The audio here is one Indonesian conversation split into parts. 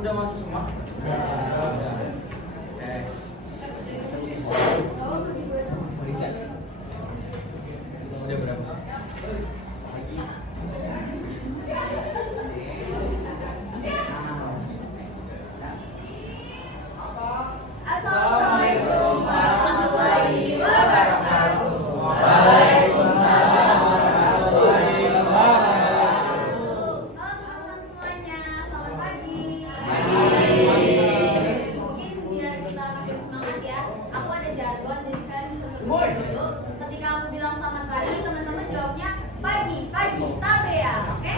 Sudah masuk semua? Udah. Udah berapa? Assalamualaikum warahmatullahi wabarakatuh. Waalaikumsalam warahmatullahi wabarakatuh. Halo teman-teman semuanya, selamat pagi. Mungkin biar kita makin semangat ya. Aku ada jargon, jadi kalian bisa sebut dulu. Ketika aku bilang selamat pagi, teman-teman jawabnya pagi, tabea, oke?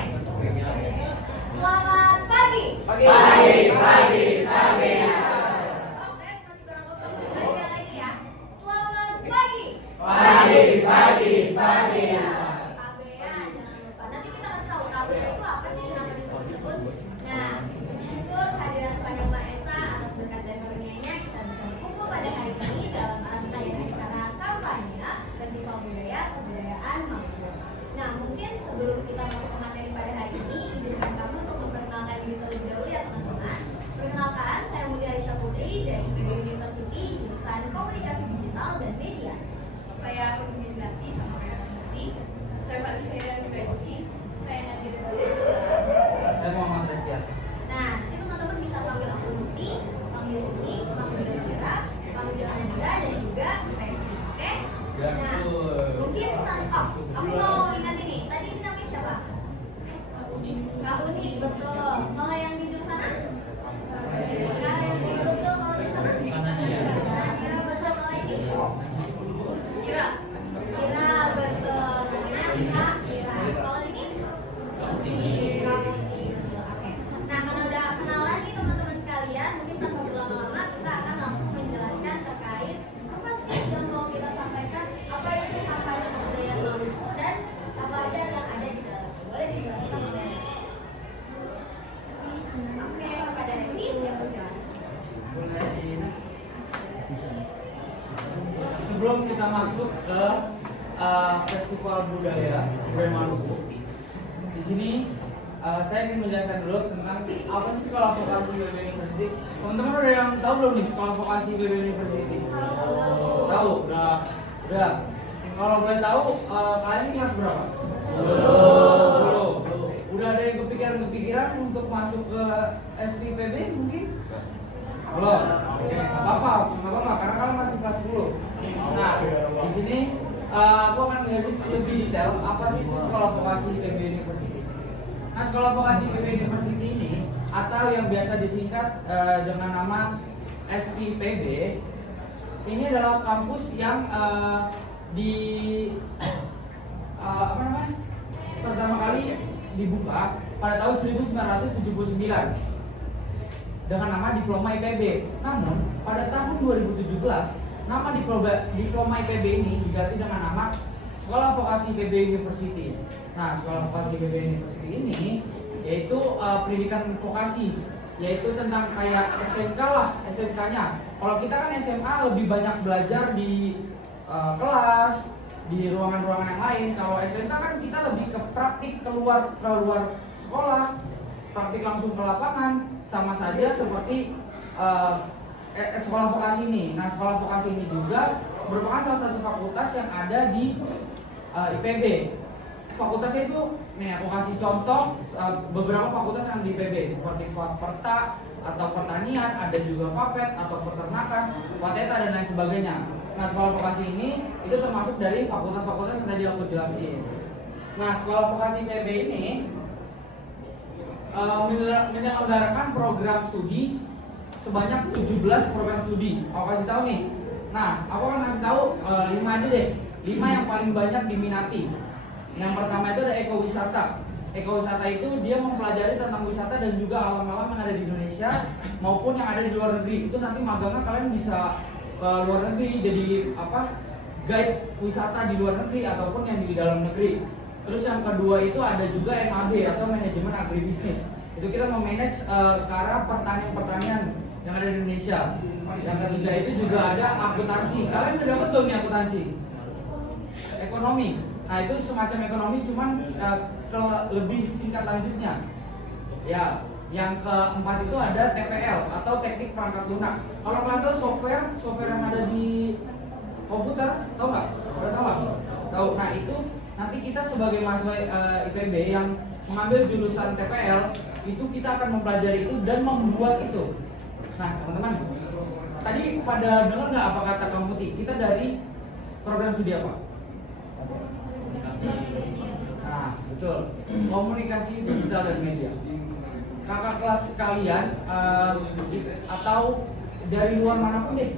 Selamat pagi. Pagi, tabea. Oke, masih kurang kompak. Sekali lagi ya. Selamat pagi. Pagi, tabea. Tabea, jangan lupa. Nanti kita kasih tahu tabea itu apa sih, kenapa disebut-sebut. Nah, syukur kehadiran kepada Mbak Esa atas berkat dan karunia-Nya kita bisa berkumpul pada hari ini dalam rangkaian acara kampanye Festival Budaya Kebudayaan Mampu. Nah, mungkin sebelum kita masuk ke materi pada hari ini, izinkan kami untuk memperkenalkan diri terlebih dahulu ya teman-teman. Perkenalkan, saya Mutia Aisyah Putri dari IPB University, jurusan Komunikasi Digital dan Media. Saya Uminati sama kayak Nanti. Saya Pak Syairan Gaji. Saya Nadira. Saya Muhammad Refiat. Nah, nanti teman-teman bisa panggil aku Muti, panggil Uni, panggil Nadira, panggil Nadira, dan juga Revi. Oke? Nah, mungkin aku mau ingat ini. Tadi ini namanya siapa? Kak Uni, betul. Kalau yang di ujung sana? Kak Revi, betul. Kalau di sana? Nadira, betul. Kalau ini? Kira, betul. Namanya Kak Kira. Kalau ini? Kak Muti, betul. Oke. Nah, karena udah kenalan nih teman-teman sekalian, mungkin tanpa berlama-lama kita akan langsung menjelaskan terkait apa sih yang mau kita sampaikan, apa itu kampanye kebudayaan Mampu dan apa aja yang ada di dalamnya. Boleh dijelaskan oleh? Oke, kepada Revi, siapa silakan. Sebelum kita masuk ke Festival Budaya Maluku, di sini saya ingin menjelaskan dulu tentang apa sih sekolah vokasi IPB University. Teman-teman udah yang tahu belum nih sekolah vokasi IPB University? Tahu? Udah. Kalau boleh tahu, kalian ini kelas berapa? 10. Udah ada yang kepikiran untuk masuk ke SPIPB mungkin? Belum. Oke, nggak apa-apa, karena kalian masih kelas 10. Nah, di sini aku akan menjelaskan lebih detail apa sih itu sekolah vokasi IPB University. Nah, sekolah vokasi IPB University ini atau yang biasa disingkat dengan nama SPIPB ini adalah kampus yang pertama kali dibuka pada tahun 1979 dengan nama Diploma IPB. Namun pada tahun 2017 nama diploma IPB ini diganti dengan nama Sekolah Vokasi IPB University. Nah, Sekolah Vokasi IPB University ini yaitu pendidikan vokasi, yaitu tentang kayak SMK lah, SMK-nya. Kalau kita kan SMA lebih banyak belajar di kelas, di ruangan-ruangan yang lain. Kalau SMK kan kita lebih ke praktik keluar sekolah, praktik langsung ke lapangan, sama saja seperti sekolah vokasi ini. Nah, sekolah vokasi ini juga merupakan salah satu fakultas yang ada di IPB. Fakultasnya itu, nih aku kasih contoh beberapa fakultas yang di IPB seperti Faperta atau pertanian, ada juga Fapet atau peternakan, Fateta dan lain sebagainya. Nah, sekolah vokasi ini itu termasuk dari fakultas-fakultas yang tadi aku jelasin. Nah, sekolah vokasi IPB ini menyelenggarakan program studi sebanyak 17 program studi. Aku kasih tahu nih. Nah, aku akan kasih tahu 5 aja deh. 5 yang paling banyak diminati. Yang pertama itu ada ekowisata. Ekowisata itu dia mempelajari tentang wisata dan juga alam-alam yang ada di Indonesia maupun yang ada di luar negeri. Itu nanti magangnya kalian bisa ke luar negeri jadi guide wisata di luar negeri ataupun yang di dalam negeri. Terus yang kedua itu ada juga MAB atau manajemen agribisnis. Itu kita memanage ke arah pertanian yang ada di Indonesia. Yang ketiga itu juga ada akuntansi. Kalian udah dapat belum nih akuntansi? Ekonomi. Nah, itu semacam ekonomi cuman lebih tingkat lanjutnya. Ya, Yang keempat itu ada TPL atau teknik perangkat lunak. Kalau kalian tahu software yang ada di komputer, tahu nggak? Tahu nggak? Tahu. Nah itu nanti kita sebagai mahasiswa IPB yang mengambil jurusan TPL itu kita akan mempelajari itu dan membuat itu. Nah teman-teman, tadi pada dengar nggak apa kata Kang Putih? Kita dari program studi apa? Nah betul, komunikasi digital dan media. Kakak kelas kalian atau dari luar manapun deh,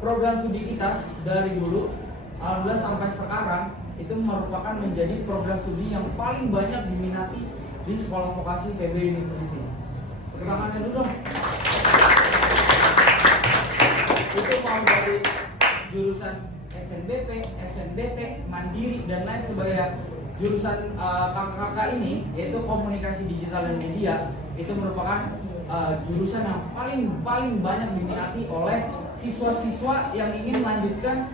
program studi kita dari dulu alhamdulillah sampai sekarang itu merupakan menjadi program studi yang paling banyak diminati di sekolah vokasi PB University. Tepuk tangannya dulu dong. Itu mau dari jurusan SNBP, SNBT, Mandiri dan lain sebagainya. Jurusan kakak-kakak ini yaitu komunikasi digital dan media itu merupakan jurusan yang paling banyak diminati oleh siswa-siswa yang ingin melanjutkan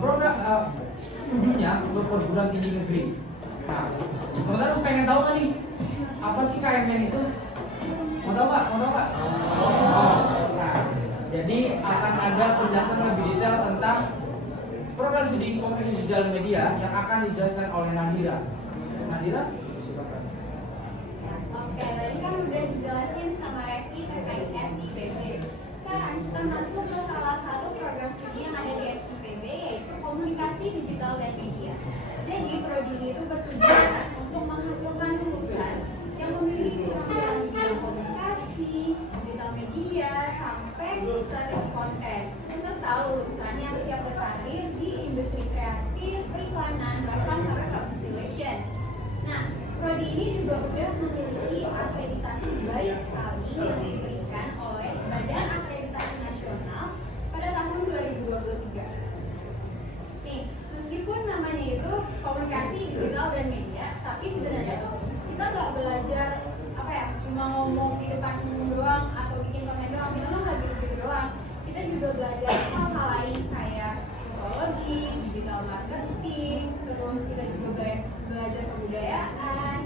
program studinya untuk perguruan tinggi negeri. Nah, teman-teman pengen tahu kan nih apa sih KMN itu? Mau tahu nggak? Nah, jadi akan ada penjelasan lebih detail tentang program studi komunikasi digital media yang akan dijelaskan oleh Nadira. Nadira, silakan. Oke, tadi kan udah dijelasin sama Revi terkait SIPB. Sekarang kita masuk ke salah satu program studi yang ada di SIPB, yaitu komunikasi digital dan media. Jadi prodi ini itu bertujuan untuk menghasilkan lulusan yang memiliki keterampilan di bidang komunikasi, digital media, sampai strategi konten, serta lulusan yang siap berkarir di industri kreatif, periklanan, bahkan sampai public relation. Nah, prodi ini juga udah memiliki akreditasi baik sekali yang diberikan oleh Badan Akreditasi Nasional pada tahun 2023. Nih, meskipun namanya itu komunikasi digital dan media, tapi sebenarnya tuh kita nggak belajar cuma ngomong di depan umum doang atau bikin konten doang. Kita nggak gitu-gitu doang. Kita juga belajar hal-hal lain kayak psikologi, digital marketing, terus kita juga belajar kebudayaan,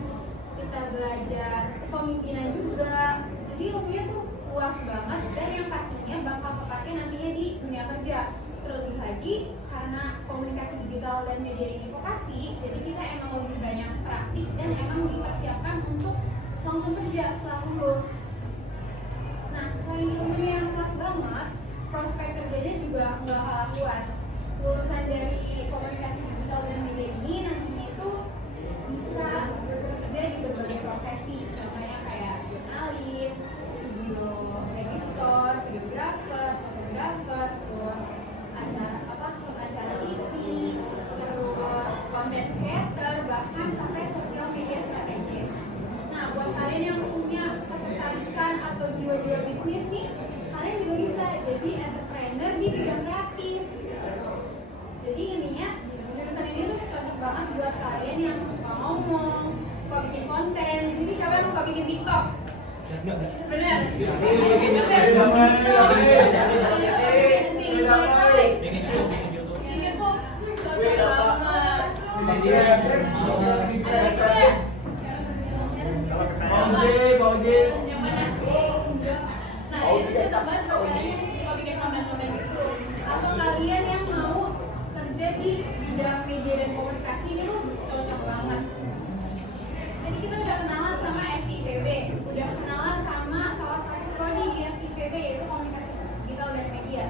kita belajar kepemimpinan juga. Jadi ilmunya tuh luas banget dan yang pastinya bakal kepake nantinya di dunia kerja. Terlebih lagi karena komunikasi digital dan media ini vokasi, jadi kita emang lebih banyak praktik dan emang dipersiapkan untuk langsung kerja setelah lulus. Nah, selain ilmunya yang luas banget, prospek kerjanya juga nggak kalah luas. Lulusan dari komunikasi digital dan media ini nantinya itu bisa bekerja di berbagai profesi, contohnya kayak jurnalis, video editor, videografer, fotografer, terus acara TV, terus content creator, bahkan sampai social media strategist. Nah, buat kalian yang punya ketertarikan atau jiwa-jiwa bisnis nih, kalian juga bisa jadi entrepreneur di bidang kreatif. Jadi intinya jurusan ini tuh cocok banget buat kalian yang suka ngomong, suka bikin konten. Di sini siapa yang suka bikin TikTok? Bener? Nah, itu cocok banget buat kalian yang suka bikin konten-konten gitu. Atau kalian yang mau kerja di bidang media dan komunikasi, ini tuh cocok banget. Jadi kita udah kenalan sama SIPB, udah kenalan sama salah satu prodi di SIPB, yaitu komunikasi digital dan media.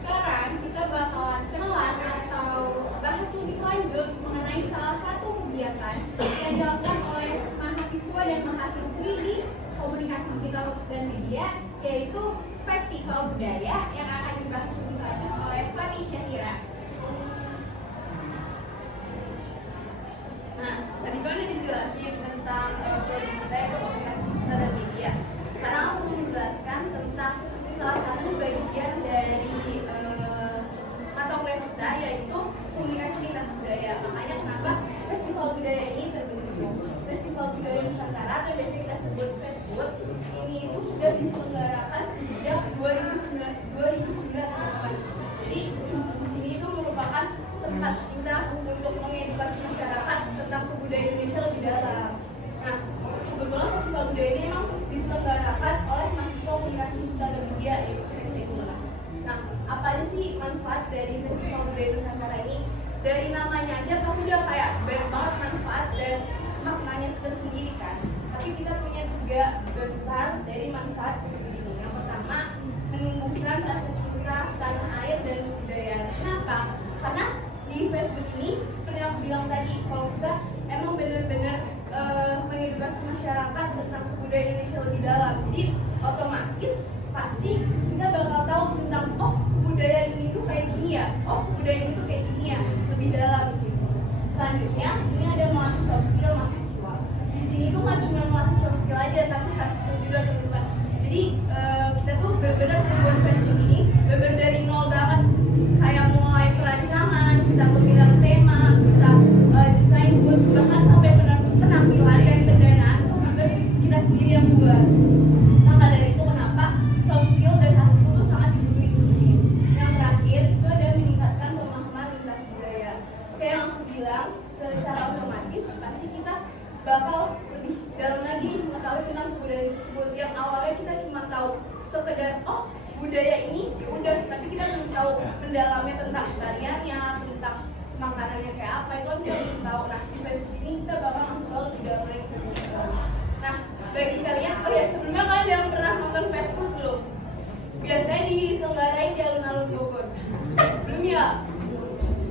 Sekarang kita bakalan kenalan atau bahas lebih lanjut mengenai salah satu kegiatan yang dilakukan oleh mahasiswa dan mahasiswi di komunikasi digital dan media, yaitu festival budaya yang akan dibahas lebih lanjut oleh Fani Syahira. Nah, tadi kan udah dijelasin tentang prodi kita yaitu komunikasi digital dan media. Sekarang aku mau menjelaskan tentang salah satu bagian dari mata kuliah kita, yaitu komunikasi lintas budaya. Makanya kenapa festival budaya ini terbentuk. Festival budaya Nusantara atau biasa kita sebut FESBUD ini itu sudah diselenggarakan sejak 2009. Jadi di sini itu merupakan tempat kita untuk mengedukasi masyarakat tentang kebudayaan Indonesia lebih dalam. Nah, kebetulan festival budaya ini memang dari namanya aja pasti udah kayak banyak banget manfaat dan maknanya tersendiri kan. Tapi kita punya 3 besar dari manfaat Facebook ini. Yang pertama, menumbuhkan rasa cinta tanah air dan kebudayaan. Kenapa? Karena di Facebook ini seperti yang aku bilang tadi, kalau kita emang benar-benar mengedukasi masyarakat tentang kebudayaan Indonesia lebih dalam, jadi otomatis pasti kita bakal tahu tentang oh budaya ini tuh kayak gini ya, oh budaya ini tuh kayak gini ya, lebih dalam gitu. Selanjutnya ini ada melatih soft skill mahasiswa. Di sini tuh nggak cuma melatih soft skill aja, tapi hard skill juga teman-teman. Jadi kita tuh benar-benar membuat Facebook ini benar-benar dari nol banget, kayak mulai perancangan, kita memilih tema, kita desain boot, bahkan sampai penampilan dan pendanaan tuh juga kita sendiri yang buat. Maka dari itu kenapa soft skill dan hard skill tuh sangat dibutuhin di sini. Yang terakhir itu ada meningkatkan pemahaman lintas budaya. Kayak yang aku bilang, secara otomatis pasti kita bakal lebih dalam lagi mengetahui tentang budaya tersebut. Yang awalnya kita cuma tahu sekedar oh budaya ini ya udah, tapi kita belum tahu mendalamnya tentang tariannya, tentang makanannya kayak apa, itu kan kita belum tahu. Nah di Facebook ini kita bakal masuk lebih dalam lagi ke situ. Nah bagi kalian, oh ya sebelumnya kalian yang pernah nonton Facebook belum? Biasanya diselenggarain di alun-alun Bogor. Belum ya?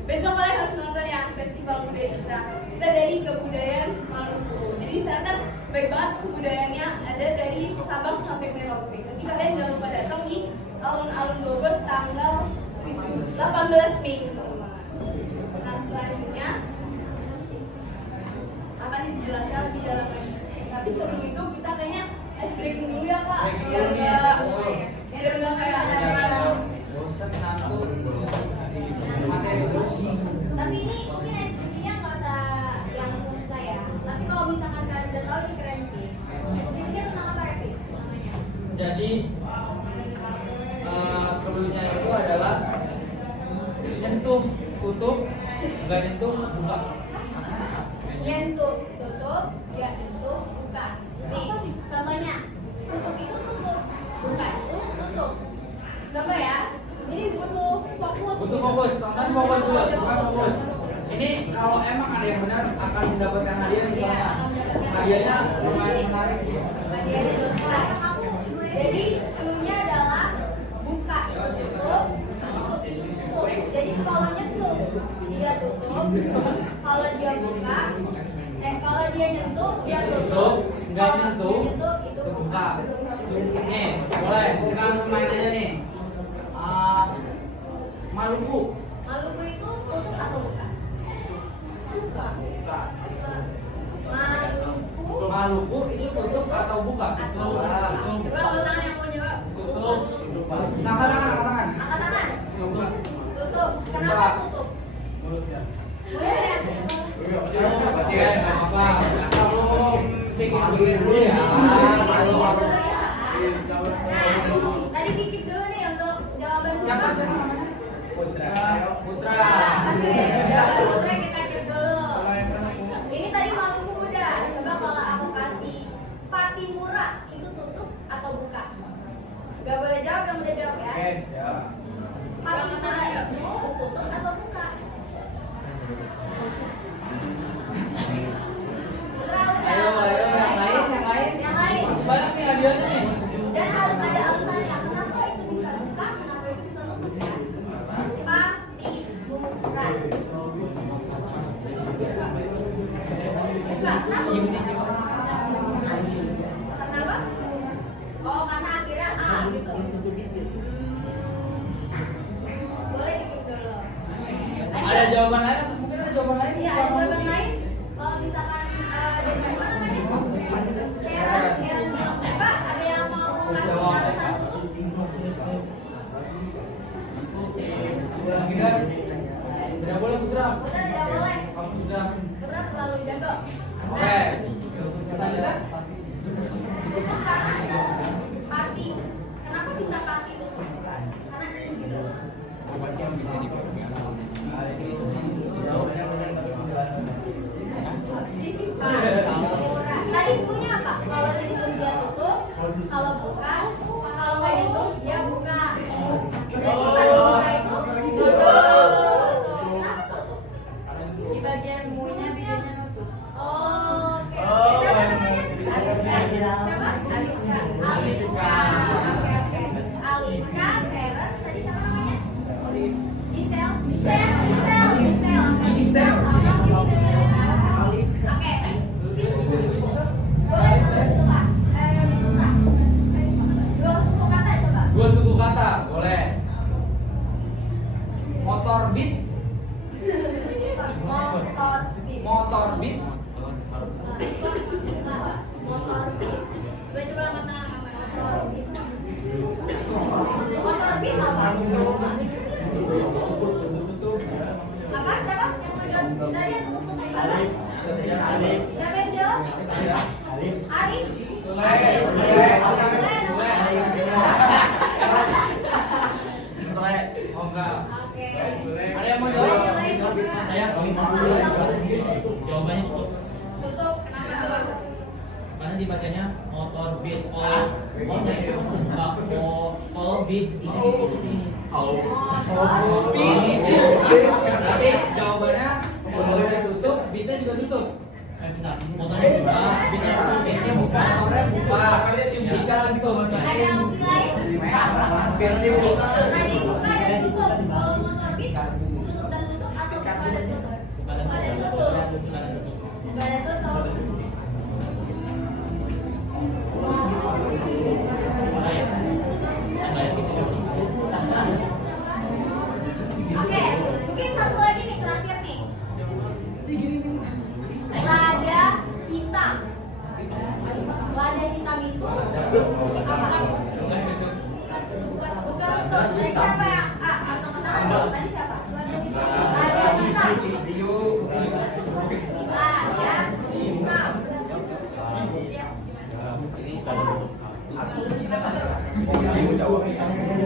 Besok kalian harus nonton ya festival budaya kita. Kita dari kebudayaan Maluku. Jadi sana kan baik banget kebudayaannya, ada dari Sabang sampai Merauke. Nanti kalian jangan lupa datang di alun-alun Bogor tanggal 18 Mei. Nah selanjutnya akan dijelaskan lebih dalam lagi. Tapi sebelum itu kita kayaknya ice breaking dulu ya Kak. Biar nggak kayak bosan ngantuk materi terus. Tapi ini mungkin SPT-nya nggak usah yang susah ya. Tapi kalau misalkan kalian udah tahu ini keren sih. SPT-nya tentang apa ya, Pi? Namanya? Jadi perlunya itu adalah nyentuh, tutup, nggak nyentuh, buka. Nyentuh, tutup, nggak nyentuh, buka. Nih, contohnya, tutup itu tutup, buka itu tutup. Coba ya, ini butuh fokus. Butuh fokus, tonton fokus dulu, tonton fokus. Ini kalau emang ada yang benar akan mendapatkan hadiah nih soalnya. Hadiahnya lumayan menarik. Hadiahnya lumayan. Jadi clue-nya adalah buka itu tutup, tutup itu tutup. Jadi kalau nyentuh dia tutup, kalau dia buka, kalau dia nyentuh dia tutup, nggak nyentuh itu buka. buka. Nih, boleh kita main aja nih. Maluku. Maluku itu tutup atau buka? Buka. Maluku itu tutup atau buka? Atau buka. Coba angkat tangan yang mau jawab. Tutup. Angkat tangan. Angkat tangan. Tutup. Tutup. Kenapa tutup? Mulutnya. Boleh ya? Pikir dulu ya. Nah, tadi titip dulu nih untuk jawaban Siapa namanya? Putra. Jawaban Putra kita cek dulu. Ini tadi Maluku udah. Coba kalau aku kasih Patimura itu tutup atau buka? Gak boleh jawab, yang udah jawab ya. Patimura itu tutup atau buka? Putra udah. Ayo, yang lain. Yang lain. Banyak nih hadiahnya nih. Dan harus ada alasannya. Kenapa itu bisa buka? Kenapa itu bisa tutup ya? Patimura. Buka. Kenapa? Oh, karena akhirnya A gitu. Boleh dikit dulu. Ada jawaban lain? Mungkin ada jawaban lain? Iya, ada jawaban lain. Kalau misalkan dari mana namanya? Heran bilang buka. Ada yang mau kasih alasan tutup? Tidak boleh Putra. Putra tidak boleh. Kamu sudah. Putra selalu jago. Oke. Selanjutnya. Tutup karena pati. Kenapa bisa pati tutup? Karena ini gitu. Tadi punya apa? Kalau nyentuh dia tutup, kalau buka, kalau nggak nyentuh dia buka. Jadi Patimura itu tutup. Kenapa tutup? beat. Motor beat. Coba angkat tangan. Motor beat apa? Apa? Siapa yang mau jawab? Tadi yang tutup-tutup siapa? Siapa yang jawab? Arif. Oh enggak. Oke. Ada yang mau jawab? Saya jawabannya tutup. Tutup. Kenapa tuh? Karena dibacanya motor beat all beat ini. Motor Berarti jawabannya motornya tutup, beatnya juga tutup. Bentar, motornya juga beatnya tutup. Beatnya buka, motornya buka. Tinggal gitu. ada yang opsi lain? Tadi buka dan tutup. Kalau motor beat tutup dan tutup atau buka dan tutup? Buka dan tutup. Buka dan tutup. Oke, mungkin satu lagi nih terakhir nih. Lada hitam. Lada hitam itu apa? Bukan tutup. Tadi siapa yang angkat tangan dulu? Tadi siapa? Lada hitam. Lada hitam.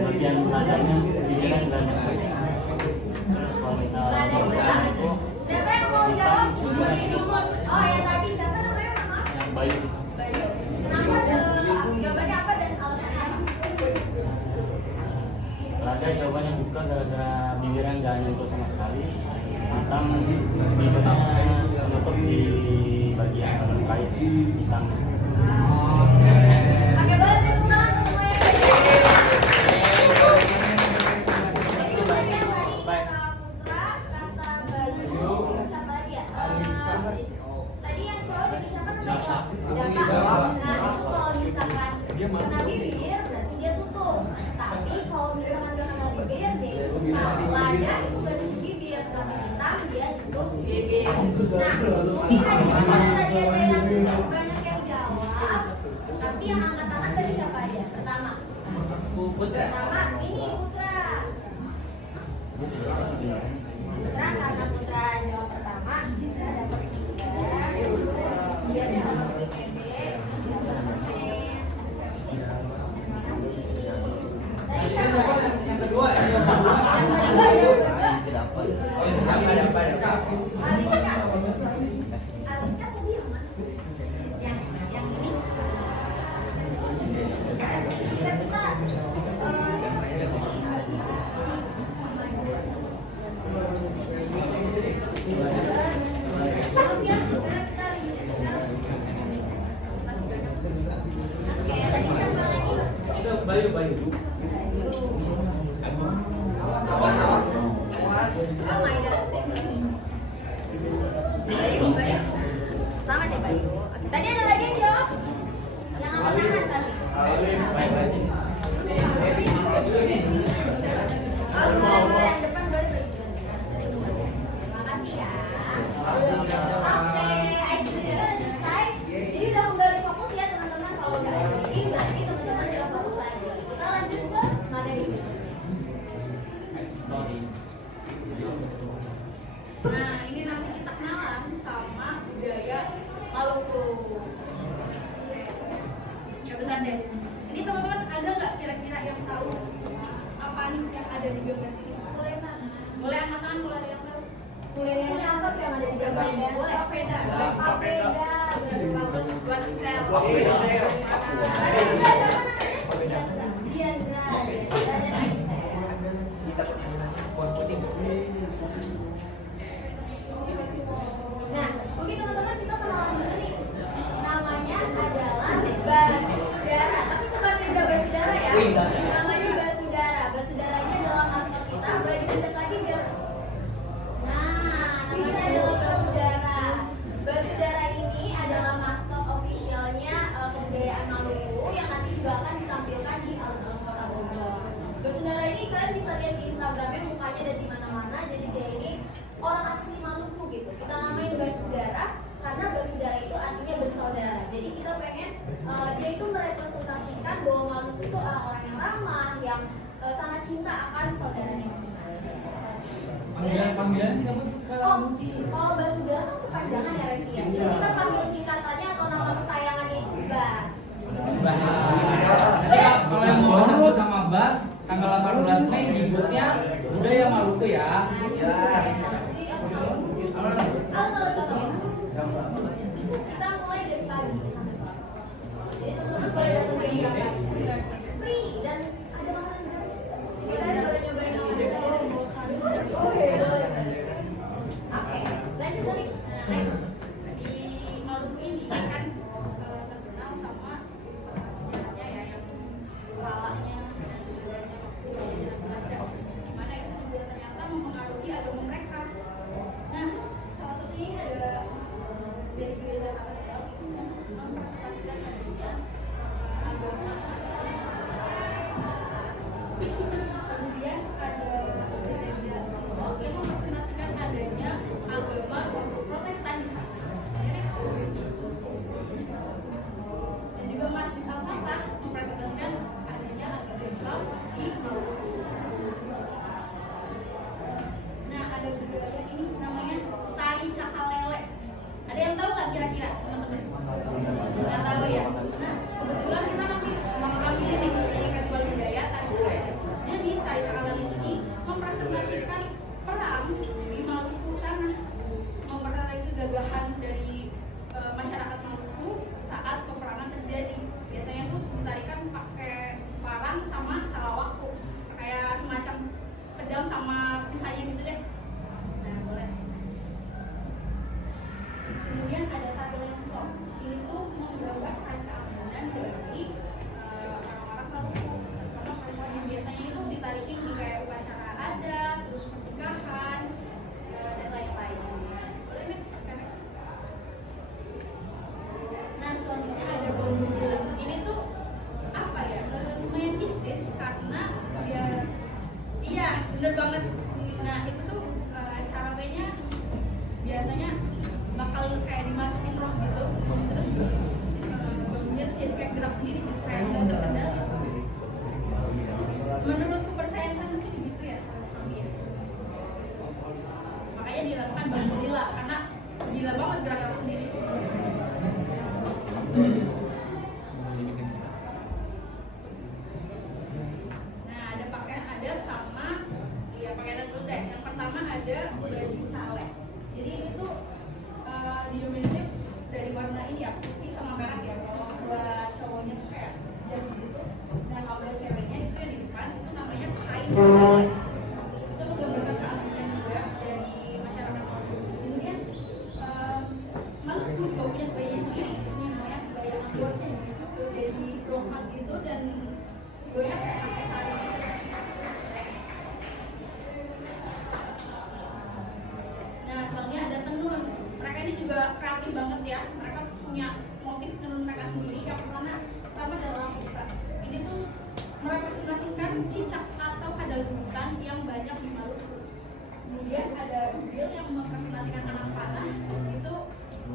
Bagian ladanya pikiran banyak. Terus kalau Lada misalnya hitam. Siapa yang mau jawab? Beri umur. Oh ya tadi siapa namanya Mama? yang baik Bayu. Kenapa jawabannya apa dan alasannya? lada jawabannya buka gara-gara bibirnya nggak nyentuh sama sekali. Hitam bibirnya menutup di bagian terkait hitam. Oke, boleh tepuk tangan untuk semuanya. Jadi bagian tadi kata Putra, kata Bayu, siapa lagi ya? Tadi yang cowok jadi siapa namanya? Dafa. Nah, itu kalau misalkan kena bibir, berarti dia tutup. Tapi kalau misalkan nggak kena bibir, dia itu buka. Lada itu nggak tutup bibir, tapi hitam dia tutup bibir. Nah, mungkin tadi ada yang banyak yang jawab, tapi yang angkat tangan tadi siapa aja? Pertama, Putra. ini Putra. Putra karena Putra jawab pertama, bisa dapat 3. Biar bisa masuk IPB, dapat persen. Tadi siapa? Yang kedua ya. Yang kedua, yang kedua. Oh, yang pertama ada apa? Aliska. Aliska tadi yang mana? Yang ini. Itu Bayu. Bayu. Selamat ya Bayu. Oke, tadi ada lagi yang jawab? Yang angkat tangan tadi. Oh, boleh yang depan boleh. Makasih ya. Oke, IC udah selesai. Jadi udah kembali fokus ya teman-teman. Kalau udah sendiri berarti teman-teman udah fokus lagi. Kita lanjut ke materi. Nah, ini nanti kita kenalan sama budaya Maluku. Ya bentar deh. Ini teman-teman ada nggak kira-kira yang tahu apa nih yang ada di geografi kita? Boleh angkat tangan kalau ada yang tahu. Kulinernya apa tuh yang ada di gambar? Boleh. Papeda. Papeda. Bagus buat sel. Diandra. Nah, mungkin teman-teman kita kenalan dulu nih. Namanya adalah Basudara, tapi bukan beda Basudara ya. Namanya Basudara. Basudaranya adalah maskot kita. Boleh dipencet lagi biar. Nah, namanya adalah Basudara. Basudara ini adalah maskot officialnya kebudayaan Maluku yang nanti juga akan ditampilkan di alun-alun Kota Bogor. Basudara ini kalian bisa lihat di Instagramnya, mukanya ada di mana-mana. Jadi dia ini orang asli Maluku gitu. Kita namain Basudara bahwa Maluku itu orang-orang yang ramah, yang sangat cinta akan saudaranya masing-masing. Panggilan siapa tuh kalau Muti? Kalau Basudara kan kepanjangan ya Revi ya. Jadi kita panggil singkatannya atau nama kesayangannya itu Bas. Bas. Kalau yang mau ketemu sama Bas, tanggal 18 Mei nyebutnya budaya Maluku ya. Kita mulai dari pagi sampai sore. Jadi teman-teman boleh datang ke Jakarta. Free dan ada makanan gratis. Kita boleh nyobain makanan. Oke, lanjut balik. Next, di Maluku ini kan terkenal sama sejarahnya ya, yang palanya dan sejarahnya waktu kerajaan Belanda, mana itu juga ternyata mempengaruhi agama mereka. Nah, salah satunya ini ada dari gereja katedral itu mempresentasikan adanya agama. Kemudian ada gereja Siswa yang mempresentasikan adanya agama Protestan di sana. Dan juga Masjid Al-Fatah mempresentasikan adanya agama Islam di Maluku. Nah, ada budaya ini namanya tari cakalele. Ada yang tahu nggak kira-kira teman-teman? Nggak tahu ya. Nah, kebetulan kita nanti bakal pilih nih di festival budaya tari cakalele. Jadi tari cakalele ini mempresentasikan perang di Maluku sana. Memperlihatkan itu gagahan dari masyarakat Maluku saat peperangan terjadi. Biasanya tuh ditarikan pakai parang sama salawaktu, kayak semacam pedang sama pisahnya gitu deh. Nah, boleh. Kemudian ada tari lengsong, ini tuh menggambar keamanan dari orang-orang Maluku. Karena perempuan yang biasanya itu ditarikin di kayak upacara adat, terus pernikahan, dan lain-lain. Boleh next, next. Nah, selanjutnya ada bondulan. Ini tuh apa ya? Lumayan mistis karena dia, iya bener banget. Nah, itu tuh cara mainnya biasanya bakal kayak dimasukin roh gitu, terus dia tuh jadi kayak gerak sendiri, gitu, kayak nggak terkendali. Menurut kepercayaan sana sih begitu ya, ya. Makanya dilakukan bandulila karena gila banget gerak-gerak sendiri. Nah, ada pakaian adat sama ya pakaian adat dulu deh. Yang pertama ada baju calek. Jadi ini tuh didominasi dari warna ini ya, putih sama merah ya. Kalau buat cowoknya tuh kayak jas gitu. Dan kalau buat ceweknya itu yang di depan itu namanya kain calek. Itu menggambarkan keagungan juga dari masyarakat Maluku. Kemudian Maluku juga punya budaya sendiri. Ini namanya budaya Ambon. Itu dari brokat gitu dan budaya pakai sarung. Nah, selanjutnya ada tenun. Mereka ini juga kreatif banget ya. Mereka punya motif tenun mereka sendiri. Yang pertama adalah lampukan. Ini tuh merepresentasikan cicak atau kadal hutan yang banyak di Maluku. Kemudian ada udil yang merepresentasikan anak panah. Itu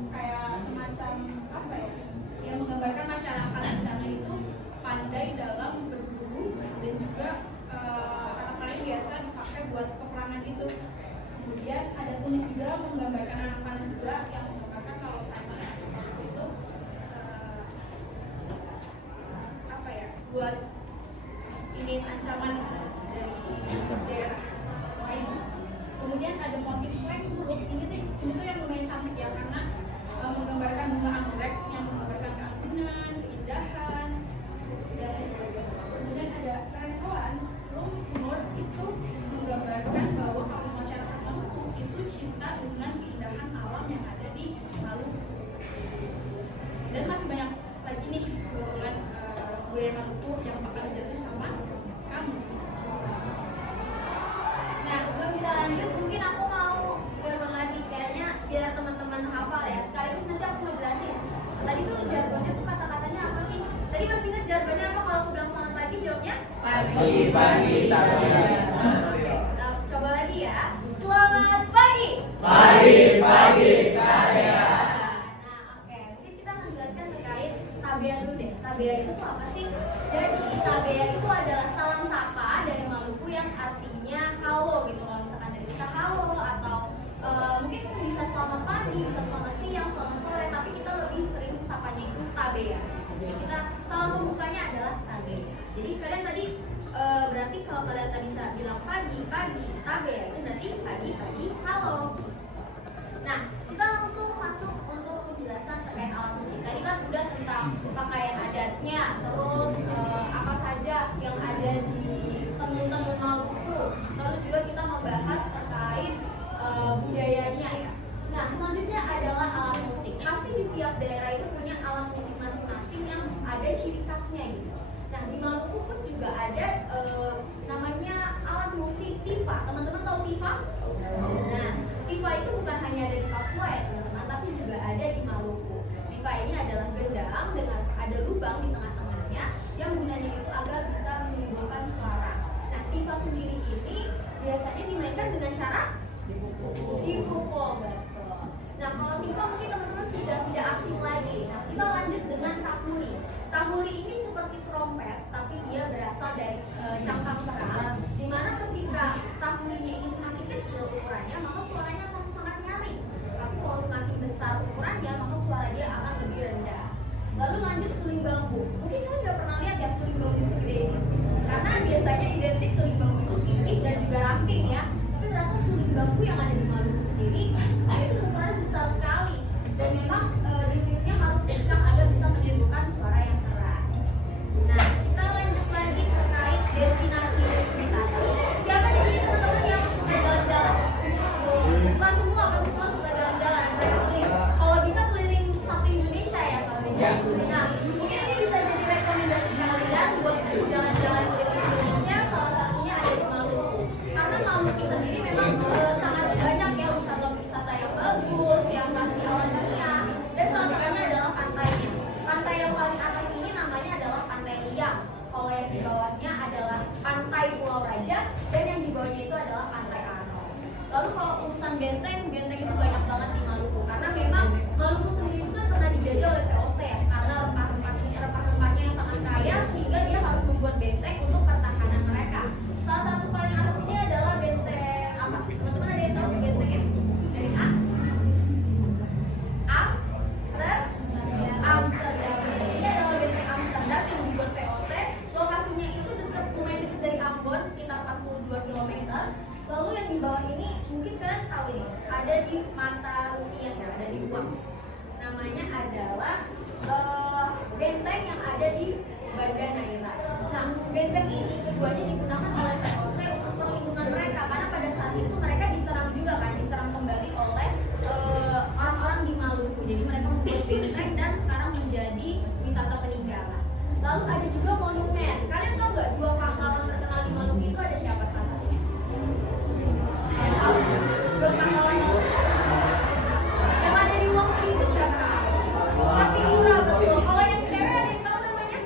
kayak semacam apa ya? Yang menggambarkan masyarakat di sana itu pandai dalam berburu dan juga anak panah yang biasa dipakai buat peperangan itu. Kemudian ada tulis juga menggambarkan anak panah juga yang menggambarkan kalau sana itu apa ya, buat ini ancaman dari daerah lain. Kemudian ada motif flag huruf ini tuh yang lumayan cantik ya karena menggambarkan bunga anggrek yang menggambarkan keagungan, keindahan, dan lain sebagainya. Kemudian ada kerekolan lumur itu menggambarkan bahwa kalau masyarakat Maluku itu cinta dengan keindahan alam yang ada di Maluku. Dan masih banyak lagi nih golongan budaya Maluku yang bakal dijelasin sama kamu. Nah, sebelum kita lanjut, mungkin aku mau berulang lagi kayaknya biar teman-teman hafal ya. Sekaligus nanti aku mau jelasin. Tadi tuh jargonnya tuh kata-katanya apa sih? Tadi masih ingat jargonnya apa? Kalau aku bilang selamat pagi, jawabnya? Pagi, Nah, coba lagi ya. Selamat pagi. Pagi, karya. Nah, oke. Mungkin kita akan jelaskan terkait tabea dulu deh. Tabea itu tuh apa sih? Jadi tabea itu adalah salam sapa dari Maluku yang artinya halo gitu. Kalau misalkan dari kita halo atau mungkin bisa selamat pagi, bisa selamat siang, selamat sore, tapi kita lebih sering sapanya itu tabea. Jadi kita salam pembukanya adalah tabea. Jadi kalian tadi berarti kalau kalian tadi bisa bilang pagi, tabea itu berarti pagi, halo. Nah, kita langsung masuk untuk penjelasan terkait alat musik. Tadi kan udah tentang pakaian adatnya, terus apa saja yang ada di tenun-tenun Maluku. Lalu juga kita membahas terkait budayanya ya. Nah, selanjutnya adalah alat musik. Pasti di tiap daerah itu punya alat musik masing-masing yang ada ciri khasnya gitu. Nah, di Maluku pun juga ada namanya alat musik tifa. Teman-teman tahu tifa? Nah, tifa itu bukan hanya ada di Papua ya teman-teman, tapi juga ada di Maluku. Tifa ini adalah gendang dengan ada lubang di tengah-tengahnya yang gunanya itu agar bisa menimbulkan suara. Nah, tifa sendiri ini biasanya dimainkan dengan cara dipukul, betul. Nah, kalau tifa mungkin teman-teman sudah tidak asing lagi. Nah, kita lanjut dengan tahuri. Tahuri ini seperti trompet, tapi dia berasal dari cangkang perang. Dimana ketika tahurinya ini semakin kecil ukurannya, maka suaranya akan sangat nyaring. Tapi kalau semakin besar ukurannya, maka suara dia akan lebih rendah. Lalu lanjut suling bambu. Mungkin kalian nggak pernah lihat ya suling bambu segede ini. Karena biasanya identik suling bambu itu tipis dan juga ramping ya. Tapi ternyata suling bambu yang ada di Maluku sendiri, itu ukurannya besar sekali. Dan memang ditiupnya harus kencang agar bisa menimbulkan suara yang keras. Nah, kita lanjut lagi terkait destinasi wisata. Siapa di sini teman-teman yang suka jalan-jalan? Bukan semua, pasti semua suka jalan-jalan, traveling. Kalau bisa keliling satu Indonesia ya kalau bisa. Nah, mungkin ini bisa jadi rekomendasi kalian buat jalan-jalan keliling Indonesia. Salah satunya ada di Maluku. Karena Maluku sendiri memang sangat banyak ya wisata-wisata yang bagus, yang masih alam dunia. Dan salah satunya adalah pantainya. Pantai yang paling atas ini namanya adalah Pantai Liang. Kalau yang di bawahnya adalah Pantai Pulau Raja, dan yang di bawahnya itu adalah Pantai Arno. Lalu kalau urusan benteng itu banyak banget di Maluku. Karena memang Maluku sendiri itu kan pernah dijajah oleh VOC ya. Karena rempah-rempahnya yang sangat kaya, sehingga dia harus membuat benteng untuk pertahanan mereka. Salah satu paling atas ini adalah benteng apa? Teman-teman ada yang tahu bentengnya? Dari A? Amsterdam. Ini adalah benteng Amsterdam yang dibuat VOC. Lokasinya itu lumayan dekat dari Ambon, sekitar 42 km. Lalu yang di bawah ini mungkin kalian tahu ini, ada di mata rupiah ya, ada di uang. Namanya adalah benteng yang ada di Banda Neira. Nah, benteng ini keduanya digunakan oleh VOC untuk perlindungan mereka, karena pada saat itu mereka diserang juga kan, diserang kembali oleh orang-orang di Maluku. Jadi mereka membuat benteng dan sekarang menjadi wisata peninggalan. Lalu ada juga monumen. Kalian tahu nggak dua pahlawan terkenal di Maluku itu ada siapa salah satunya? Kalian tahu? Dua pahlawan Maluku yang ada di Wong itu siapa? Kapingura, betul. Kalau yang cewek ada yang tahu namanya?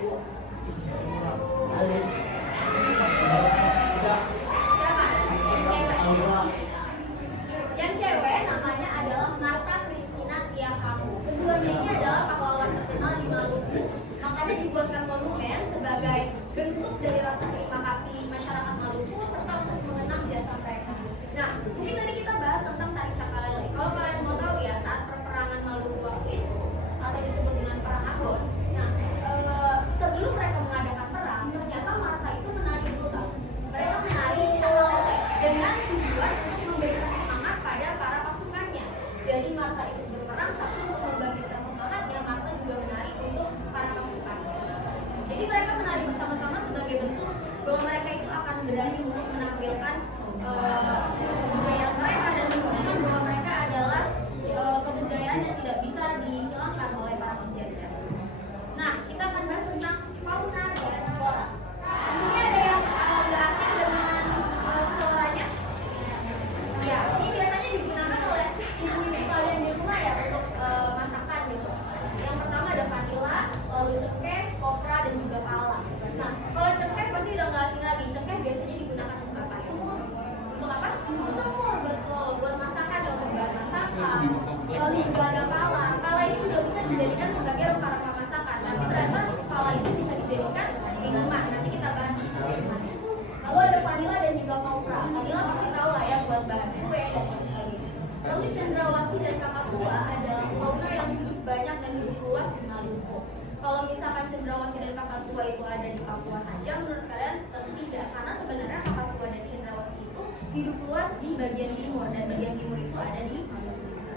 Siapa? Yang cewek namanya adalah Marta Christina Tiakaku. Keduanya ini adalah pahlawan terkenal di Maluku. Makanya dibuatkan monumen sebagai bentuk dari rasa terima kasih masyarakat Maluku serta untuk mengenang jasa mereka. Nah, mungkin tadi kita bahas tentang tari Cakalele. Kalau kalian mau tahu ya, saat perperangan Maluku waktu itu atau disebut dengan perang Ambon. Nah, sebelum mereka mengadakan perang, ternyata Marta itu menari dulu tahu. Mereka menari Cakalele dengan tujuan untuk memberikan semangat pada para pasukannya. Jadi Marta itu berperang, tapi untuk membangkitkan semangatnya, Marta juga menari untuk para pasukannya. Jadi mereka menari bersama-sama sebagai bentuk bahwa mereka itu akan berani untuk menampilkan kebudayaan mereka dan menunjukkan bahwa mereka adalah kebudayaan yang tidak bisa dihilangkan oleh para penjajah. Nah, kita akan bahas tentang fauna dan flora. Di sini ada yang nggak asing dengan floranya? Ya, ini biasanya digunakan oleh ibu-ibu kalian di rumah ya untuk masakan gitu. Yang pertama ada vanila, lalu cengkeh, kopra, dan juga pala. Nah, kalau cengkeh pasti udah nggak asing lagi. Cengkeh biasanya digunakan untuk apa? Untuk apa? di Maluku. Kalau misalkan cendrawasih dan kakak tua itu ada di Papua saja, menurut kalian tentu tidak, karena sebenarnya kakak tua dan cendrawasih itu hidup luas di bagian timur, dan bagian timur itu ada di Maluku juga.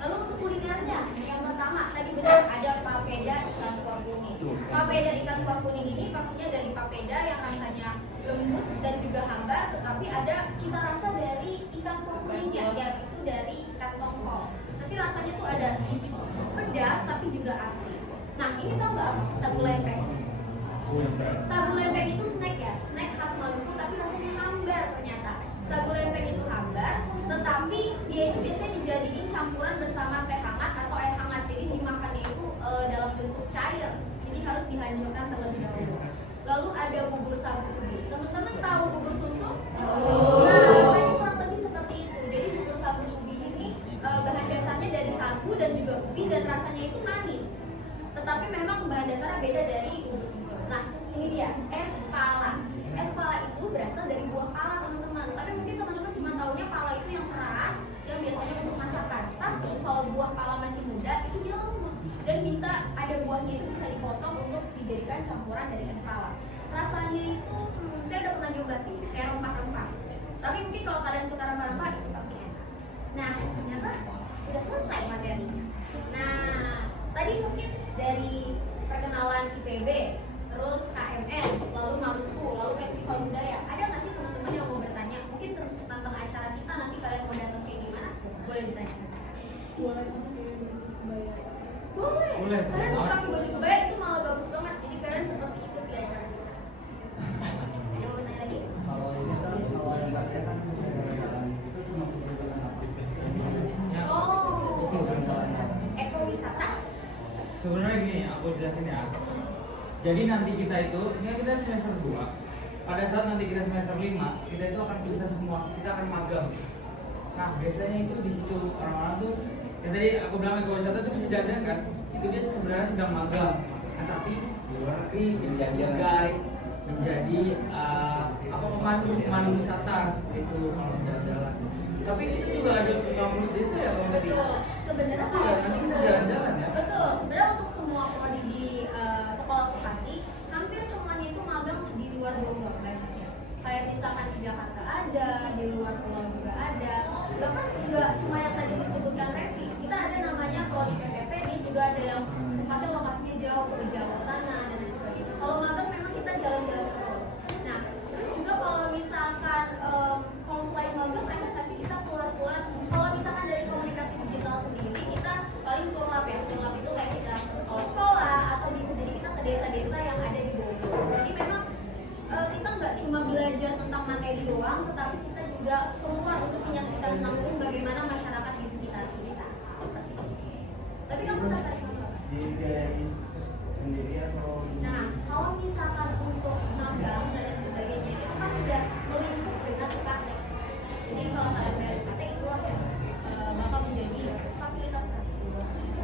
Lalu untuk kulinernya, yang pertama tadi benar ada papeda ikan kuah kuning. Papeda ikan kuah kuning ini pastinya dari papeda yang rasanya lembut dan juga hambar, tetapi ada cita rasa dari ikan kuah kuningnya, yaitu dari ikan tongkol. Nanti rasanya tuh ada sedikit pedas tapi juga asin. Nah ini tau nggak apa? Sagu lempeng. Sagu lempeng itu snack ya, snack khas Maluku tapi rasanya hambar ternyata. Sagu lempeng itu hambar, tetapi dia itu biasanya dijadiin campuran bersama teh hangat atau air hangat. Jadi dimakannya itu dalam bentuk cair. Jadi harus dihancurkan terlebih dahulu. Lalu ada bubur sagu ubi. Teman-teman tahu bubur sumsum? Nah, rasanya kurang lebih seperti itu. Jadi bubur sagu ubi ini bahan dasarnya dari sagu dan juga ubi, dan rasanya itu manis. Tetapi memang bahan dasarnya beda dari bubur sumsum. Nah, ini dia es pala. Es pala itu berasal dari buah pala, teman-teman. Tapi mungkin teman-teman cuma taunya pala itu yang keras, yang biasanya untuk masakan. Tapi kalau buah pala masih muda, itu dia lembut dan bisa ada buahnya itu bisa dipotong untuk dijadikan campuran dari es pala. Rasanya itu saya udah pernah nyoba sih, kayak rempah-rempah. Tapi mungkin kalau kalian suka rempah-rempah itu pasti enak. Nah, ternyata udah selesai materinya. Nah, tadi mungkin dari perkenalan IPB, terus KMN, lalu Maluku, lalu festival budaya. Ada nggak sih teman-teman yang mau bertanya? Mungkin tentang acara kita nanti kalian mau datang kayak gimana? Boleh ditanyakan. Boleh. Kalian mau pakai baju kebaya itu malah bagus banget. Jadi kalian seperti ikut di acara. Ada mau tanya lagi? Kalau ini kan kalau yang pakai kan bisa jalan itu cuma kebebasan aktivitas. Ekowisata. Sebenarnya gini, aku jelasin ya. Jadi nanti kita itu, ini kita semester 2. Pada saat nanti kita semester 5, kita itu akan bisa semua, kita akan magang. Nah, biasanya itu di situ orang-orang tuh, yang tadi aku bilang ekowisata itu bisa jajan kan? Itu dia sebenarnya sedang magang. Nah, tapi di luar negeri menjadi guide, menjadi pemandu wisata itu kalau jalan-jalan. Tapi itu juga ada kampus desa ya kalau tadi. Betul. Sebenarnya kalau nanti kita jalan-jalan ya. Betul. Sebenarnya untuk semua prodi di sekolah vokasi, hampir semuanya itu magang di luar Bogor banyaknya. Kayak misalkan di Jakarta ada, di luar pulau juga ada. Bahkan juga cuma yang tadi disebutkan Revi, kita ada namanya prodi PPP, ini juga ada yang tempatnya lokasinya jauh ke Jawa sana dan lain sebagainya. Kalau magang memang kita jalan-jalan terus. Nah, terus juga kalau misalkan kalau selain magang ada nggak sih kita keluar-keluar? Kalau misalkan dari komunikasi digital sendiri, kita paling turlap ya. Turlap itu kayak kita ke sekolah-sekolah atau bisa jadi kita ke desa-desa yang ada di Bogor. Jadi memang kita nggak cuma belajar tentang materi doang, tetapi kita juga keluar untuk menyaksikan langsung bagaimana masyarakat di sekitar kita. Seperti itu. Tapi kamu tertarik masuk apa? Di PRI sendiri atau Nah, kalau misalkan untuk magang dan lain sebagainya, itu kan sudah melingkup dengan UKT. Jadi kalau kalian bayar UKT itu akan bakal menjadi fasilitas seperti itu.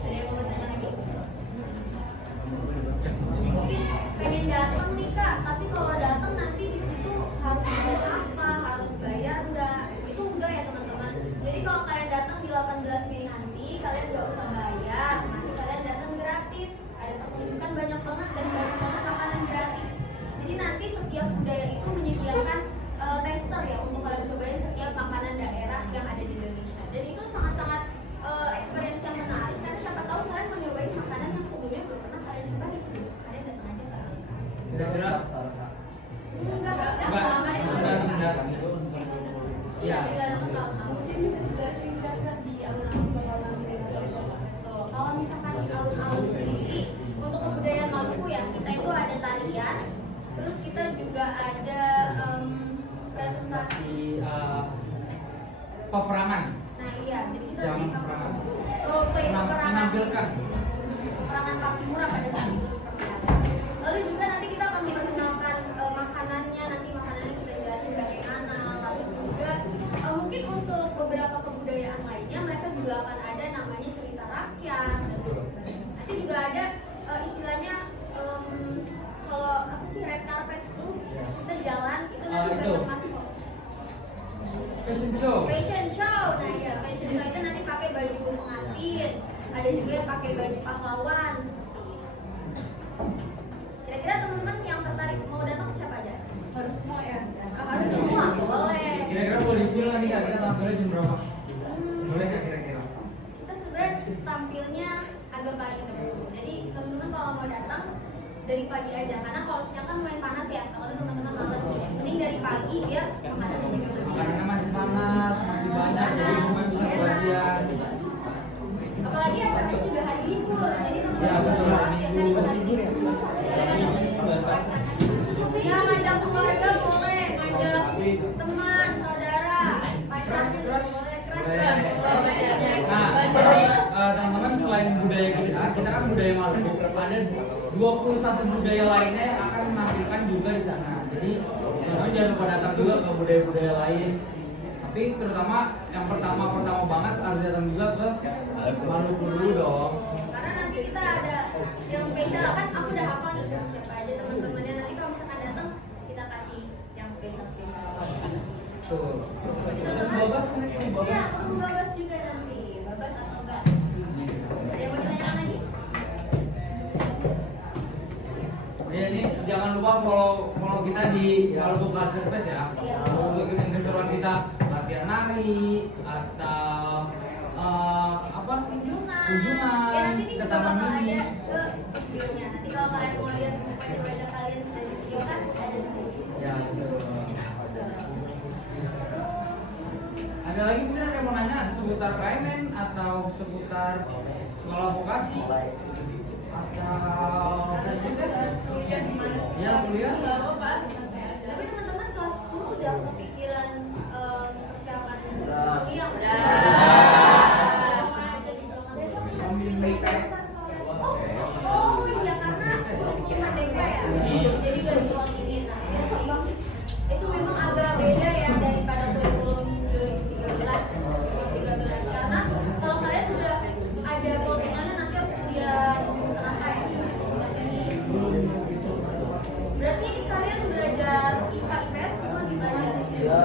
Ada yang mau bertanya lagi? Mungkin pengen datang nih kak, tapi kalau datang nanti di situ harus bayar apa, harus bayar enggak? Itu enggak ya teman-teman. Jadi kalau kalian datang di 18 Mei nanti, kalian nggak usah bayar. Nanti kalian datang gratis. Ada pertunjukan banyak banget dan banyak banget makanan gratis. Jadi nanti setiap budaya itu menyediakan tester ya untuk kalian cobain setiap makanan daerah yang ada di Indonesia. Dan itu sangat-sangat experience yang menarik karena siapa tahu kalian mau nyobain makanan yang sebelumnya belum pernah kalian cobain. Kalian datang aja ke Kira-kira enggak pasti Enggak, pengalaman itu sudah Pak. mendatang. Iya. Mungkin bisa dijelasin kira-kira di alun-alun Bakalan Tuh, kalau misalkan di alun-alun sendiri untuk kebudayaan Maluku ya, kita itu ada tarian, terus kita juga ada presentasi. Peperangan, Nah iya, jadi kita jam nanti peperangan, role play peperangan menampilkan. kaki murah pada saat itu seperti apa. Lalu juga nanti kita akan memperkenalkan makanannya, nanti makanannya kita jelasin bagaimana. Lalu juga mungkin untuk beberapa kebudayaan lainnya mereka juga akan ada namanya cerita rakyat dan lain sebagainya. Nanti juga ada istilahnya kalau apa sih red carpet itu kita jalan itu nanti itu. banyak masuk Fashion show. fashion show. Nah iya fashion show itu nanti pakai baju pengantin Ada juga yang pakai baju pahlawan seperti ini. Kira-kira teman-teman yang tertarik mau datang siapa aja? Harus semua ya. Harus semua, boleh. Kira-kira boleh di nggak nih kak? Kita tampilnya jam berapa? Hmm, Boleh nggak kira-kira? kita sebenarnya tampilnya agak pagi teman-teman. Jadi teman-teman kalau mau datang dari pagi aja, karena kalau siang kan lumayan panas ya. Takutnya teman-teman males. Mending dari pagi biar makanannya juga masih Makanannya masih panas, masih banyak, jadi semua bisa kebagian. apalagi acaranya juga hari libur, jadi teman-teman Ya, betul, juga hari tiap libur. ya ngajak keluarga boleh, ngajak teman, saudara, pacar juga boleh, crush Nah, terus teman-teman selain budaya kita kan budaya Maluku, ada 21 budaya lainnya yang akan menampilkan juga di sana. Jadi teman-teman jangan lupa datang juga ke budaya-budaya lain. Tapi terutama yang pertama banget harus datang juga ke Maluku dulu dong. karena nanti kita ada yang spesial kan. Aku udah hafal nih siapa aja teman-temannya, nanti kalau misalkan datang kita kasih yang spesial. Tuh. Teman-teman, Babas nih, Babas. ya perlu babas juga nanti, babas atau enggak? Ada yang mau ditanyakan lagi? Ya ini jangan lupa follow kita di Maluku Culture Fest ya. Untuk ikutin keseruan kita latihan nari atau apa? Kunjungan. Ya nanti ini ke juga taman bakal mini. ada ke videonya. Nanti kalau kalian mau lihat wajah-wajah kalian sedang di video kan ada di sini. Ya betul. Ada lagi mungkin ada yang mau nanya seputar KMN atau seputar sekolah vokasi atau Kuliah di mana sih? ya kuliah? Nggak apa-apa, santai aja. Tapi teman-teman kelas 10 udah kepikiran persiapan Udah. kuliah? Mau jadi besok Oh iya, karena kurikulum Merdeka ya. Jadi udah dikoninin. Nah, ya sih. Itu memang agak beda ya daripada kurikulum 2013. Karena kalau kalian udah ada plottingannya nanti harus kuliah di jurusan apa ya? Berarti ini kalian belajar IPA IPS semua lagi belajar? Ya.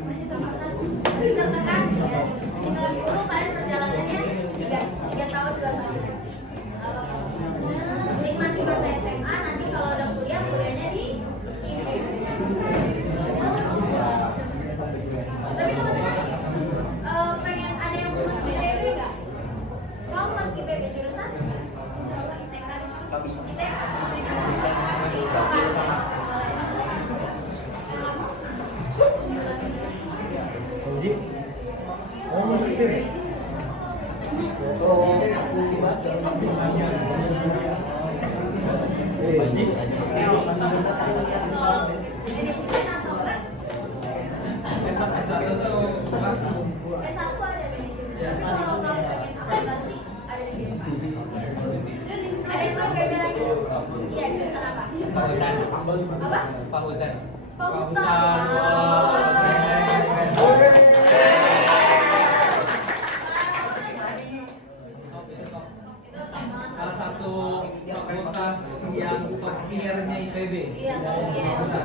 Masih tertekan? Masih tertekan? Ya. Masih kelas 10 kalian perjalanannya 3 tahun 2 tahun. Nikmati masa SMA, nanti kalau udah kuliah, kuliahnya di IPB. Tapi teman-teman pengen ada yang mau masuk IPB nggak? Mau masuk IPB jurusan? Teknik. ITK. Oh, masuk IPB. Oh, dibahas dalam maksimalnya. Manajemen atau apa? S1 tuh vokasi. S1 ada manajemen. Ya. Tapi kalau kamu pengen akuntansi ada di BMK. Ada yang mau PB lagi? Iya, jurusan apa? Fakultas. Apa? Fakultas. Fakultas. Itu top banget. Salah satu fakultas yang top tiernya IPB. Iya, fakultas.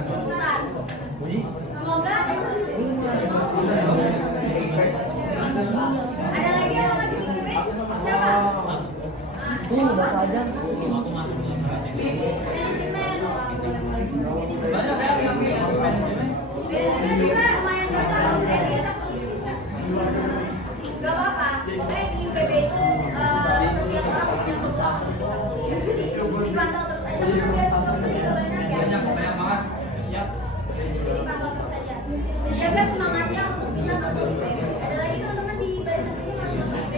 Semoga ada lagi yang mau masuk IPB? Siapa? Bapak aja. Manajemen. Banyak ya yang pilih manajemen. Manajemen juga lumayan gak salah. Gak apa-apa. Pokoknya di IPB itu setiap orang punya peluang bisa kuliah. Jadi dipantau terus aja karena beasiswa juga banyak ya. Banyak banget. Siap. Jadi pantau terus aja. Dan jaga semangatnya untuk bisa masuk IPB. Ada lagi teman-teman di barisan sini mau masuk IPB?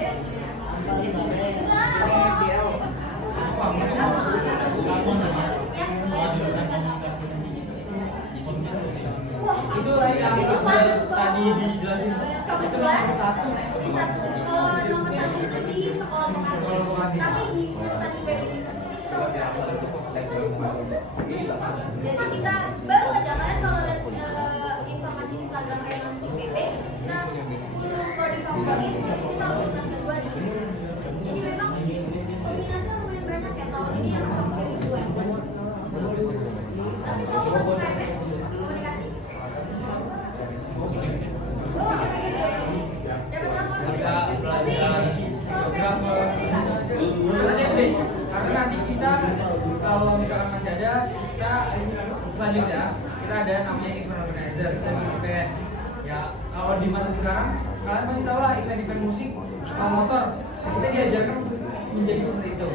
Itu yang tadi dijelasin. Itu nomor satu. Di satu, kalau nomor satu itu di sekolah vokasi. Tapi di urutan IPB University kita udah. Jadi kita baru aja kalian kalau lihat informasi di Instagram kayak masuk IPB, kita 10 prodi favorit kita urutan kedua di IPB. Jadi memang peminatnya lumayan banyak ya tahun ini yang hampir ribuan. Tapi kalau masuk IPB komunikasi. Oh, siapa yang siapa telepon? Bisa selanjutnya kita ada namanya event organizer. Kita di event ya, kalau di masa sekarang kalian pasti tahu lah event-event musik, motor, kita diajarkan untuk menjadi seperti itu.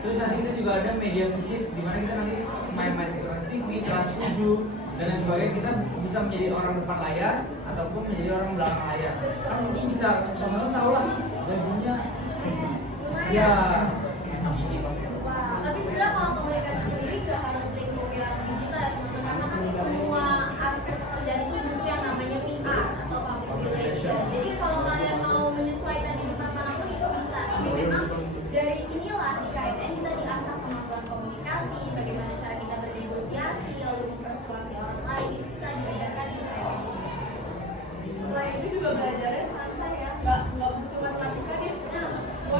Terus nanti kita juga ada media visit, di mana kita nanti main-main di Trans TV, Trans 7 dan lain sebagainya. Kita bisa menjadi orang depan layar ataupun menjadi orang belakang layar. Kan mungkin bisa teman-teman tahu lah gajinya ya. Wah, tapi sebenarnya kalau komunikasi sendiri nggak harus lingkup yang digital ya teman-teman, karena kan semua aspek pekerjaan itu butuh yang namanya PR atau public relation. Jadi kalau kalian mau menyesuaikan di tempat manapun itu bisa. Tapi memang dari sinilah di KMN kita diasah kemampuan komunikasi, bagaimana cara kita bernegosiasi, lalu mempersuasi orang lain, itu kita diajarkan di KMN. Selain itu juga belajarnya santai ya, nggak butuh matematika dia.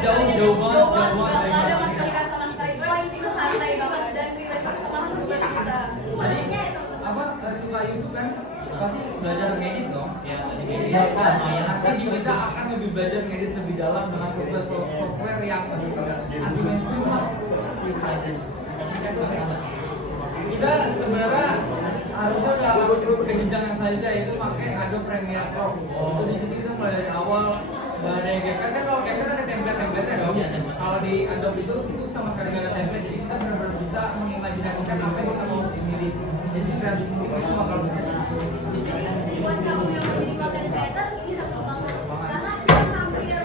Jauh banget. Nggak ada matematika sama sekali. Wah, itu santai banget dan relevan sama manusia kita. Tadi apa suka YouTube kan pasti belajar ngedit dong. Ya, tadi Ya, nanti kita akan lebih belajar ngedit lebih dalam dengan software yang anti mainstream lah. Kita sebenarnya harusnya kalau ke jenjang yang selanjutnya itu pakai Adobe Premiere Pro. Itu di sini kita mulai dari awal. Dari CapCut kan kalau CapCut ada template-templatenya dong. Kalau di Adobe itu sama sekali nggak ada template, jadi kita benar-benar bisa mengimajinasikan apa yang kita mau sendiri. Jadi si kreatif itu bakal bisa di situ. Jadi buat kamu yang mau jadi content creator ini cocok banget, karena kita hampir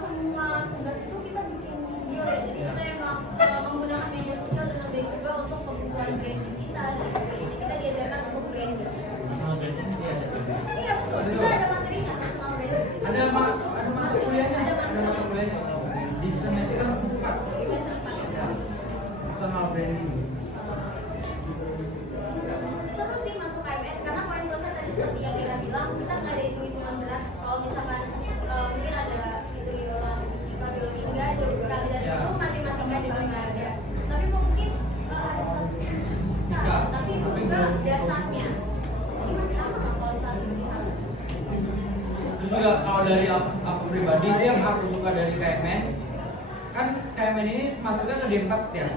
semua tugas itu kita bikin video ya. Jadi kita emang menggunakan media sosial dengan baik juga untuk kebutuhan branding kita dan sebagainya. Kita diajarkan untuk branding. Iya betul, kita ada materinya personal branding. Ada mata kuliahnya, di semester 4. Ya, personal branding. Seru sih masuk KMN karena poin plusnya tadi seperti yang Ira bilang, kita nggak ada hitung-hitungan berat. Kalau misalkan mungkin ada hitung-hitungan fisika, biologi, nggak jauh sekali dari itu, matematika juga nggak ada. Tapi mungkin ada statistika, tapi itu juga dasarnya. Ini masih aman nggak kalau statistika? Terus juga kalau dari aku pribadi itu yang aku suka dari KMN, kan KMN ini masuknya ke D4 ya.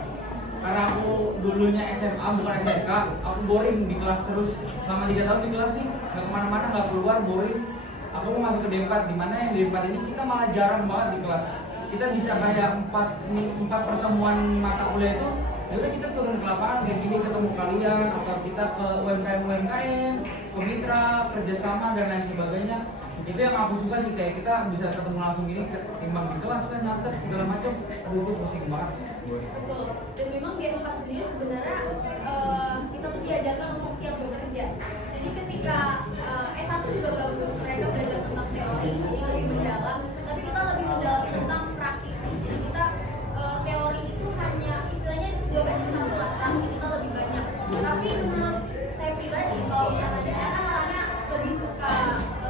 Karena aku dulunya SMA bukan SMK, aku boring di kelas terus selama 3 tahun di kelas nih, nggak kemana-mana, nggak keluar, boring. Aku mau masuk ke D4, dimana yang D4 ini kita malah jarang banget di kelas. Kita bisa kayak 4 pertemuan mata kuliah itu, ya udah kita turun ke lapangan kayak gini ketemu kalian, atau kita ke UMKM, ke mitra, kerjasama dan lain sebagainya. Itu yang aku suka sih, kayak kita bisa ketemu langsung gini ketimbang di kelas kan nyatet segala macam. Aduh itu pusing banget. Betul. Dan memang di D4 sendiri sebenarnya kita tuh diajarkan untuk siap bekerja. Jadi ketika S1 juga bagus, mereka belajar tentang teori, jadi lebih mendalam. Tapi kita lebih mendalam tentang praktisi. Jadi kita teori itu hanya istilahnya 2 banding 1 lah, praktik kita lebih banyak. Tapi menurut saya pribadi, kalau misalkan saya kan orangnya lebih suka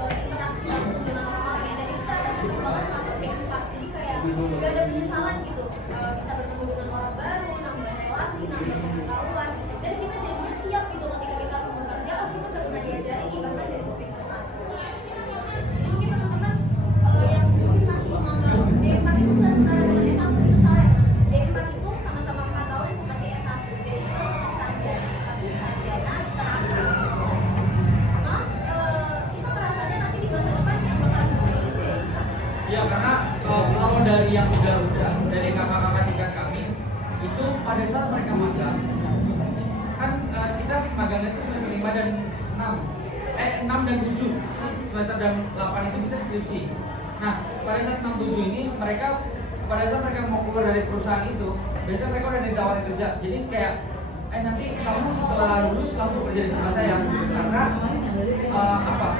interaksi langsung dengan orang-orang ya. Jadi kita suka banget masuk D4. Jadi kayak gak ada penyesalan gitu, bisa bertemu dengan orang baru, nambah relasi, nambah pengetahuan, dan kita jadinya siap gitu ketika kita harus bekerja. Oh kita udah pernah diajari nih bahkan dari semester 1. Jadi mungkin teman-teman yang mungkin masih menganggap D4 itu nggak setara dengan S1 itu salah. D4 itu sama-sama 4 tahun seperti S1. Jadi kita masuk sarjana, kita merasanya nanti di masa depan yang bakal Ya karena kalau dari yang udah dari kakak-kakak tingkat kami itu pada saat mereka magang kan kita magangnya itu semester 5 dan 6 dan 7 semester dan 8 itu kita skripsi. Nah pada saat 6 7 ini mereka pada saat mereka mau keluar dari perusahaan itu biasanya mereka udah ditawarin kerja. Jadi kayak nanti kamu setelah lulus langsung kerja di tempat saya karena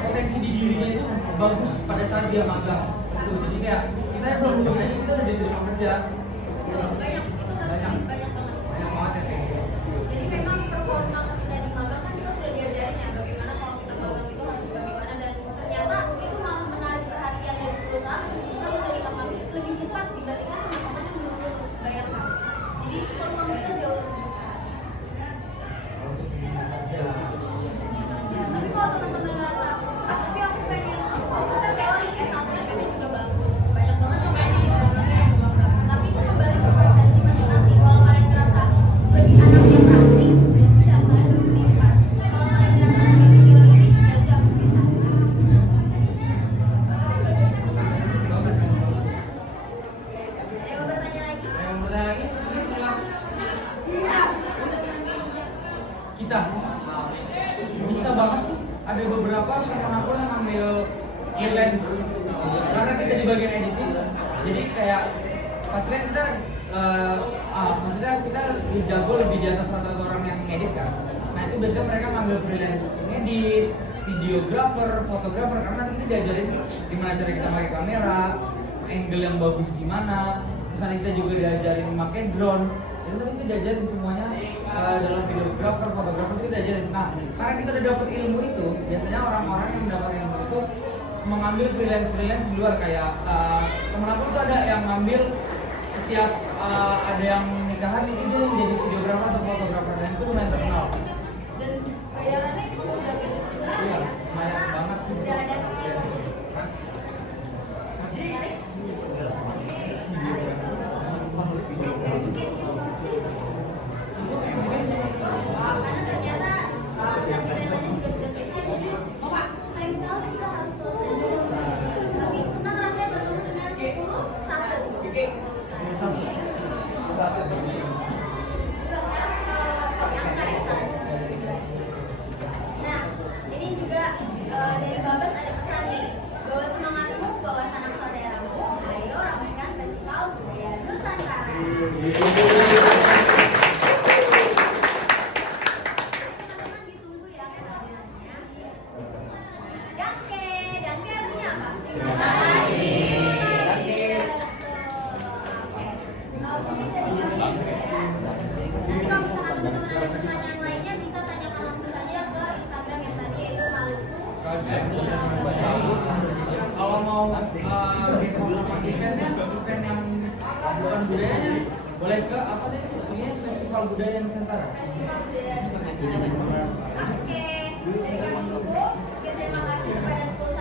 potensi di dirinya itu bagus pada saat dia magang. Jadi kayak kita yang belum lulus aja kita udah diterima kerja. banyak itu nggak sedikit, banyak banget ya kayak gitu. jadi memang performa ketika di magang kan kita sudah diajarin ya bagaimana kalau kita magang itu harus bagaimana, dan ternyata itu malah menarik perhatian dari perusahaan untuk bisa menerima kami lebih cepat dibandingkan teman-teman yang belum lulus bayar kami. Jadi peluang kita jauh lebih besar. Ya, tapi kalau teman-teman ngerasa tapi aku pengen fokusnya teori, S1 PPB juga bagus, banyak banget yang pengen di magangnya yang bagus. Tapi itu kembali ke preferensi masing-masing. Kalau kalian ngerasa lebih ada beberapa teman aku yang ambil freelance karena kita di bagian editing, jadi kayak pasti kan kita maksudnya kita jago lebih di atas rata-rata orang yang ngedit kan. Nah itu biasanya mereka ngambil freelance ngedit, videographer, fotografer, karena nanti diajarin gimana cara kita pakai kamera, angle yang bagus gimana, terus nanti kita juga diajarin pakai drone. Jadi nanti kita diajarin semuanya dalam videographer, fotografer itu diajarin. Nah karena kita udah dapet ilmu itu, biasanya orang-orang yang mendapat ilmu itu mengambil freelance di luar, kayak temen aku tuh ada yang ngambil setiap ada yang nikahan itu dia jadi videografer atau fotografer, dan itu lumayan terkenal. Dan bayarannya itu udah beda Iya, lumayan banget. Udah ada skill. Karena ternyata nilai-nilainya juga sudah selesai, jadi sayang sekali kita harus selesai dulu. Tapi senang rasanya bertemu dengan 10-1. Nah, ini juga dari Babas ada pesan nih. Bawa semangatmu, bawa sanak saudaramu, ayo ramaikan festival budaya Nusantara. Teman-teman ditunggu ya kehadirannya. Danke, danke artinya apa? Terima kasih. Mungkin dari kami ya. Nanti kalau misalkan teman-teman ada pertanyaan lainnya bisa tanyakan langsung saja ke Instagram yang tadi yaitu Maluku. Kalau mau kepo sama eventnya, event yang bukan budayanya, boleh ke apa deh? Ini Festival Budaya Nusantara. Festival Budaya Nusantara. Oke, dari kami Maluku, terima kasih kepada 10